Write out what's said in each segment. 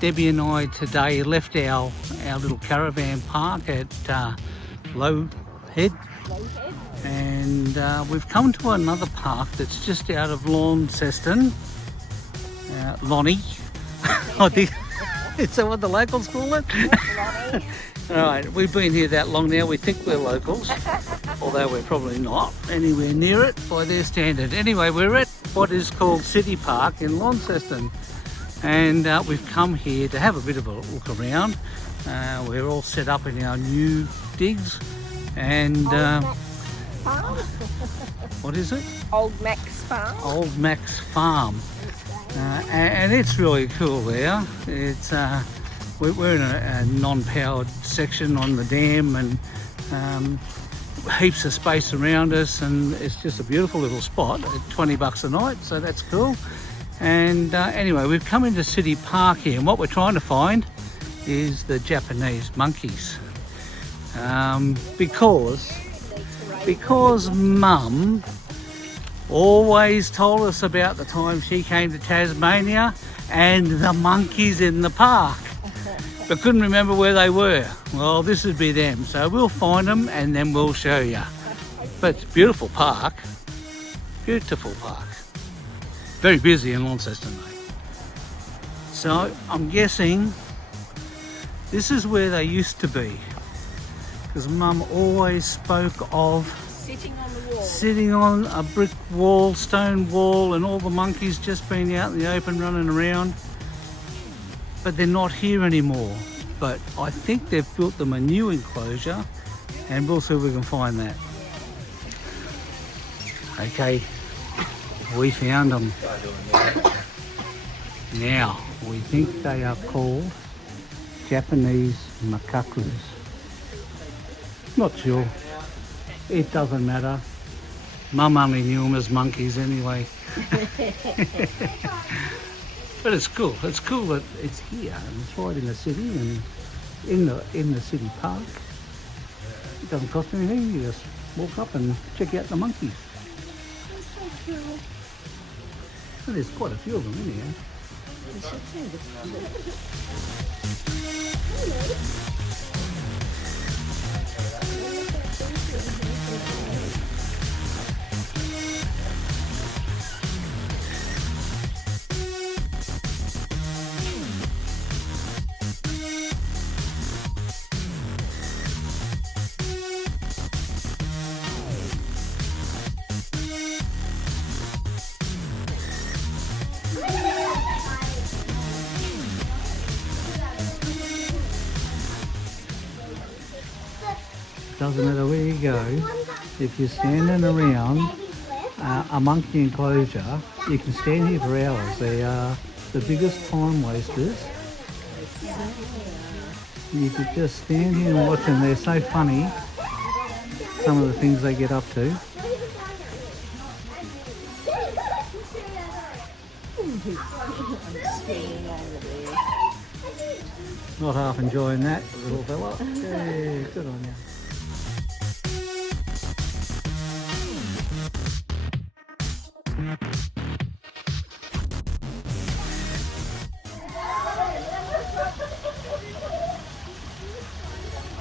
Debbie and I today left our little caravan park at Low Head, and we've come to another park that's just out of Launceston. Lonnie, I think. Is that what the locals call it? Alright, we've been here that long now, we think we're locals, although we're probably not anywhere near it by their standard. Anyway, we're at what is called City Park in Launceston, and we've come here to have a bit of a look around. We're all set up in our new digs, and what is it? Old Max Farm. Old Max Farm. And it's really cool there. It's we're in a non-powered section on the dam, and heaps of space around us, and it's just a beautiful little spot at $20 a night, so that's cool. And anyway, we've come into City Park here, and what we're trying to find is the Japanese monkeys, because Mum always told us about the time she came to Tasmania and the monkeys in the park, but couldn't remember where they were. Well, this would be them, so we'll find them and then we'll show you. But it's a beautiful park, beautiful park. Very busy in Launceston, mate. So I'm guessing this is where they used to be, because Mum always spoke of sitting on a brick wall, stone wall, and all the monkeys just being out in the open running around. But they're not here anymore. But I think they've built them a new enclosure, and we'll see if we can find that. Okay, we found them. Now, we think they are called Japanese macaques. Not sure. It doesn't matter. Mum only knew them as monkeys anyway. But it's cool. It's cool that it's here and it's right in the city and in the city park. It doesn't cost anything. You just walk up and check out the monkeys. That's so cool. Well, there's quite a few of them in here. Doesn't matter where you go, if you're standing around a monkey enclosure, you can stand here for hours. They are the biggest time wasters. You could just stand here and watch them. They're so funny, some of the things they get up to. Not half enjoying that, little fella. Yeah, good on you.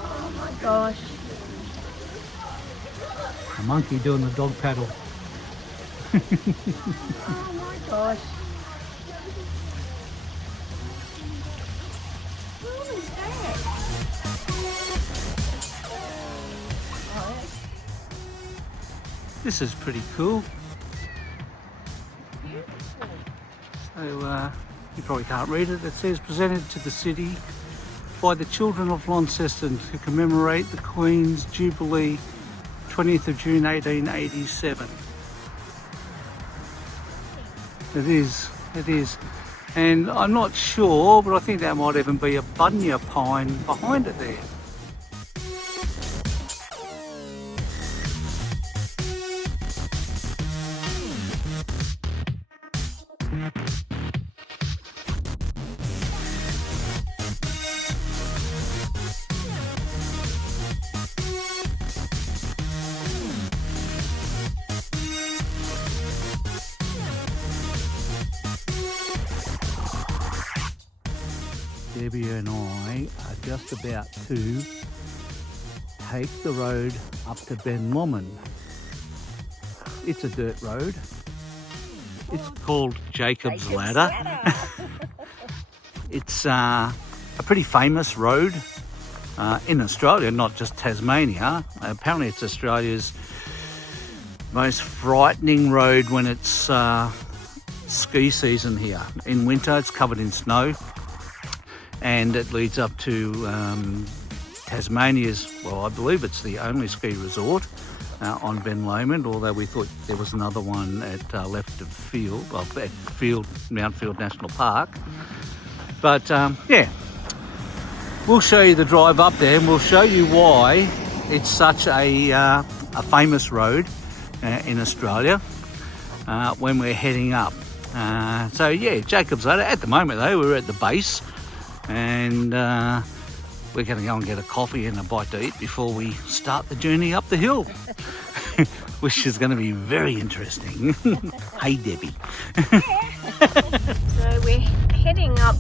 Oh my gosh. A monkey doing the dog paddle. Oh my gosh. What is that? Oh, This is pretty cool. beautiful. So you probably can't read it. It says presented to the city by the children of Launceston to commemorate the Queen's Jubilee 20th of June 1887. It is. And I'm not sure, but I think that might even be a bunya pine behind it there. Debbie and I are just about to take the road up to Ben Lomond. It's a dirt road. It's called Jacob's Ladder. It's a pretty famous road in Australia, not just Tasmania. Apparently it's Australia's most frightening road when it's ski season here. In winter it's covered in snow, and it leads up to Tasmania's, well, I believe it's the only ski resort on Ben Lomond, although we thought there was another one at left of Field, well, at Mount Field National Park. But yeah, we'll show you the drive up there, and we'll show you why it's such a famous road in Australia when we're heading up. So yeah, Jacob's Ladder. At the moment though, we're at the base, and we're going to go and get a coffee and a bite to eat before we start the journey up the hill, which is going to be very interesting. Hey Debbie. So we're heading up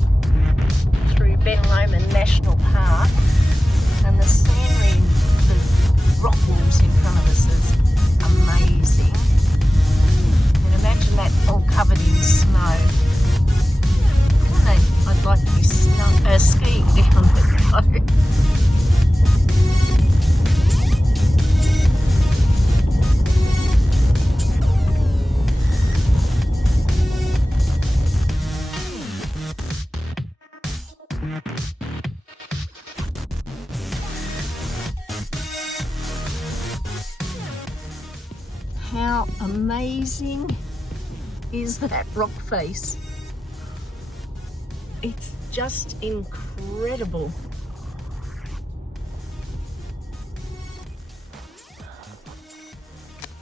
through Ben Lomond National Park, and the scenery, the rock walls in front of us is amazing. And imagine that all covered in snow. I'd like to be skiing down the road. How amazing is that rock face? It's just incredible.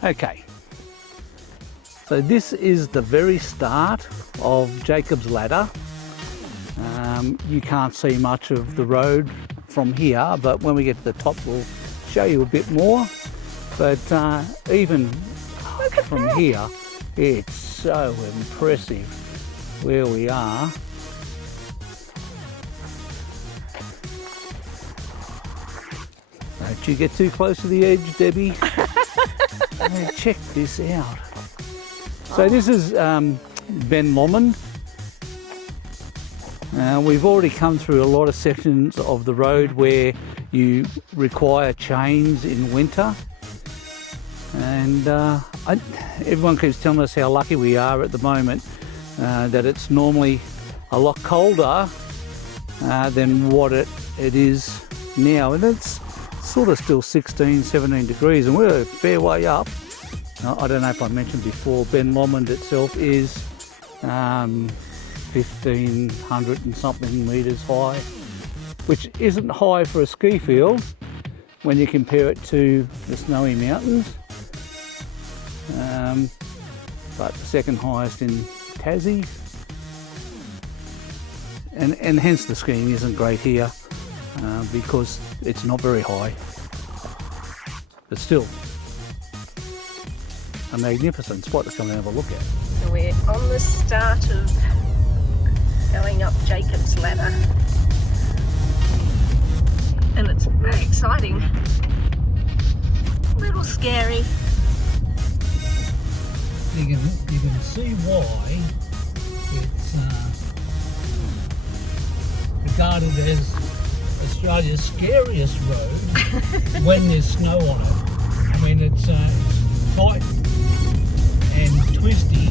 Okay, so this is the very start of Jacob's Ladder. You can't see much of the road from here, but when we get to the top we'll show you a bit more. But even from here, it's so impressive where we are. Don't you get too close to the edge, Debbie. Check this out. So this is Ben Lomond. We've already come through a lot of sections of the road where you require chains in winter. And everyone keeps telling us how lucky we are at the moment, that it's normally a lot colder than what it is now. And it's sort of still 16, 17 degrees, and we're a fair way up. I don't know if I mentioned before, Ben Lomond itself is 1,500 and something metres high, which isn't high for a ski field when you compare it to the Snowy Mountains, but the second highest in Tassie, and hence the skiing isn't great here because it's not very high, but still a magnificent spot to come and have a look at. So we're on the start of going up Jacob's Ladder, and it's very exciting, a little scary. You can see why it's regarded as Australia's scariest road when there's snow on it. I mean, it's tight and twisty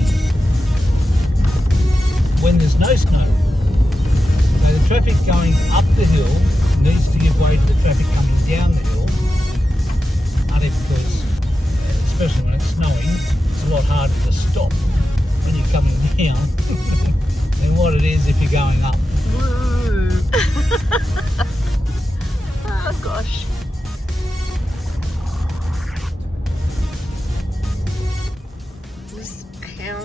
when there's no snow. So the traffic going up the hill needs to give way to the traffic coming down the hill, only because, especially when it's snowing, it's a lot harder to stop when you're coming down than what it is if you're going up. Oh gosh. How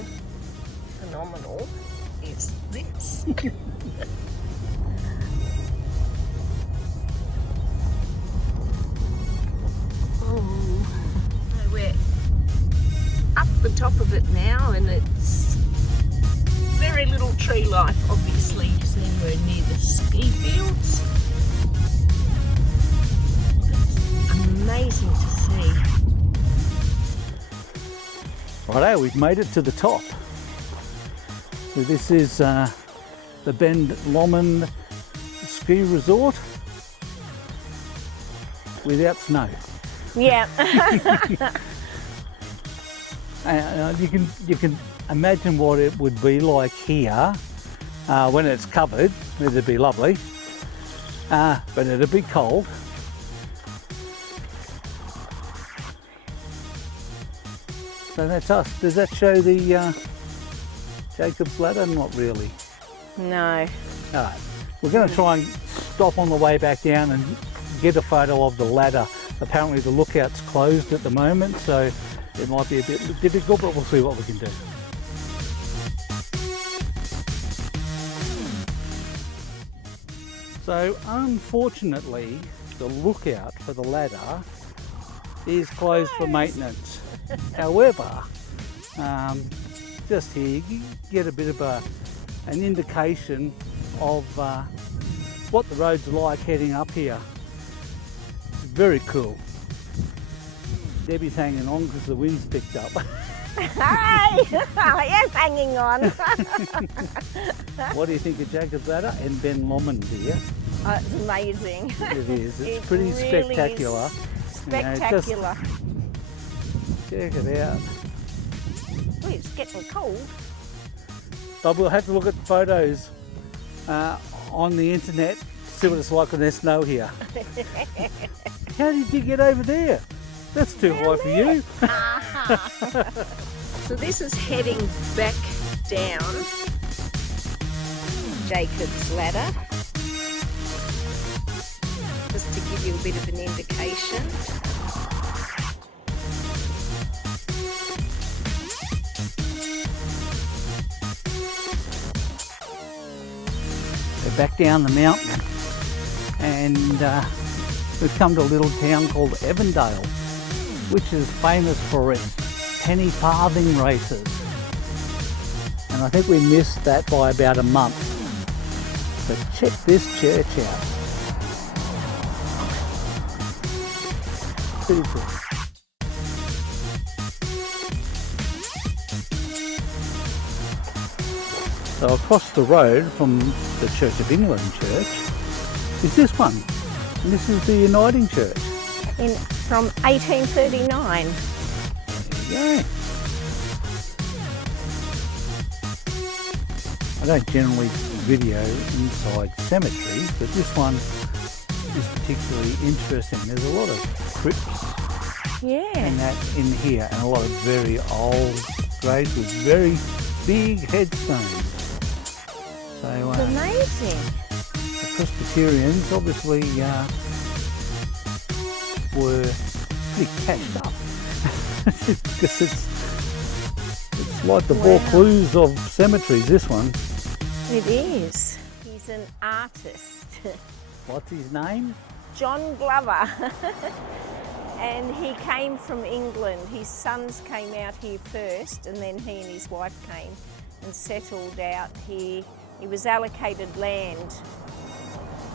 phenomenal is this? Oh, we're up the top of it now, and it's very little tree life, obviously, because anywhere near the ski ski fields. It's amazing to see. Righto, we've made it to the top. So this is the Ben Lomond ski resort without snow. Yeah. You can imagine what it would be like here when it's covered. It'd be lovely, but it'd be cold. So that's us. Does that show the Jacob's Ladder? Not really. No. Alright, we're going to try and stop on the way back down and get a photo of the ladder. Apparently the lookout's closed at the moment, so it might be a bit difficult, but we'll see what we can do. So unfortunately, the lookout for the ladder is closed for maintenance. However, just here you get a bit of an indication of what the road's like heading up here. It's very cool. Debbie's hanging on because the wind's picked up. Hi! I am hanging on. What do you think of Jacob's Ladder and Ben Lomond here? Oh, it's amazing. It is. It's It pretty really spectacular. is spectacular. Check it out. Oh, it's getting cold. But we'll have to look at the photos on the internet to see what it's like when there's snow here. How did you get over there? That's too high for you. So this is heading back down Jacob's Ladder, just to give you a bit of an indication. We're back down the mountain and we've come to a little town called Evandale, which is famous for its penny farthing races. And I think we missed that by about a month. But check this church out. Pretty cool. So across the road from the Church of England church is this one. And this is the Uniting Church. From 1839. There you go. I don't generally video inside cemeteries, but this one is particularly interesting. There's a lot of crypts and that in here, and a lot of very old graves with very big headstones. So It's amazing. the Presbyterians obviously were pretty cashed up because it's like the Vaucluse of cemeteries, this one. It is. He's an artist. What's his name? John Glover. And he came from England. His sons came out here first, and then he and his wife came and settled out here. He was allocated land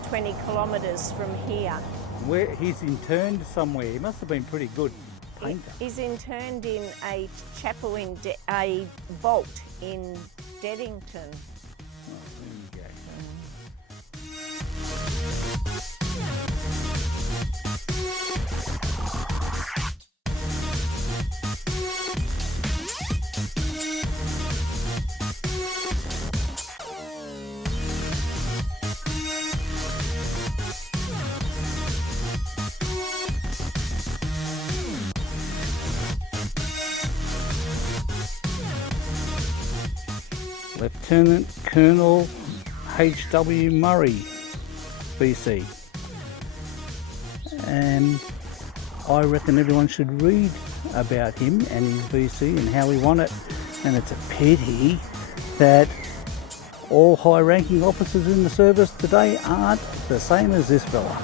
20 kilometres from here. Where he's interned somewhere. He must have been pretty good painter. He's interned in a chapel in a vault in Deddington. Oh, there you go. Lieutenant Colonel H.W. Murray, BC. And I reckon everyone should read about him and his BC and how he won it. And it's a pity that all high-ranking officers in the service today aren't the same as this fella.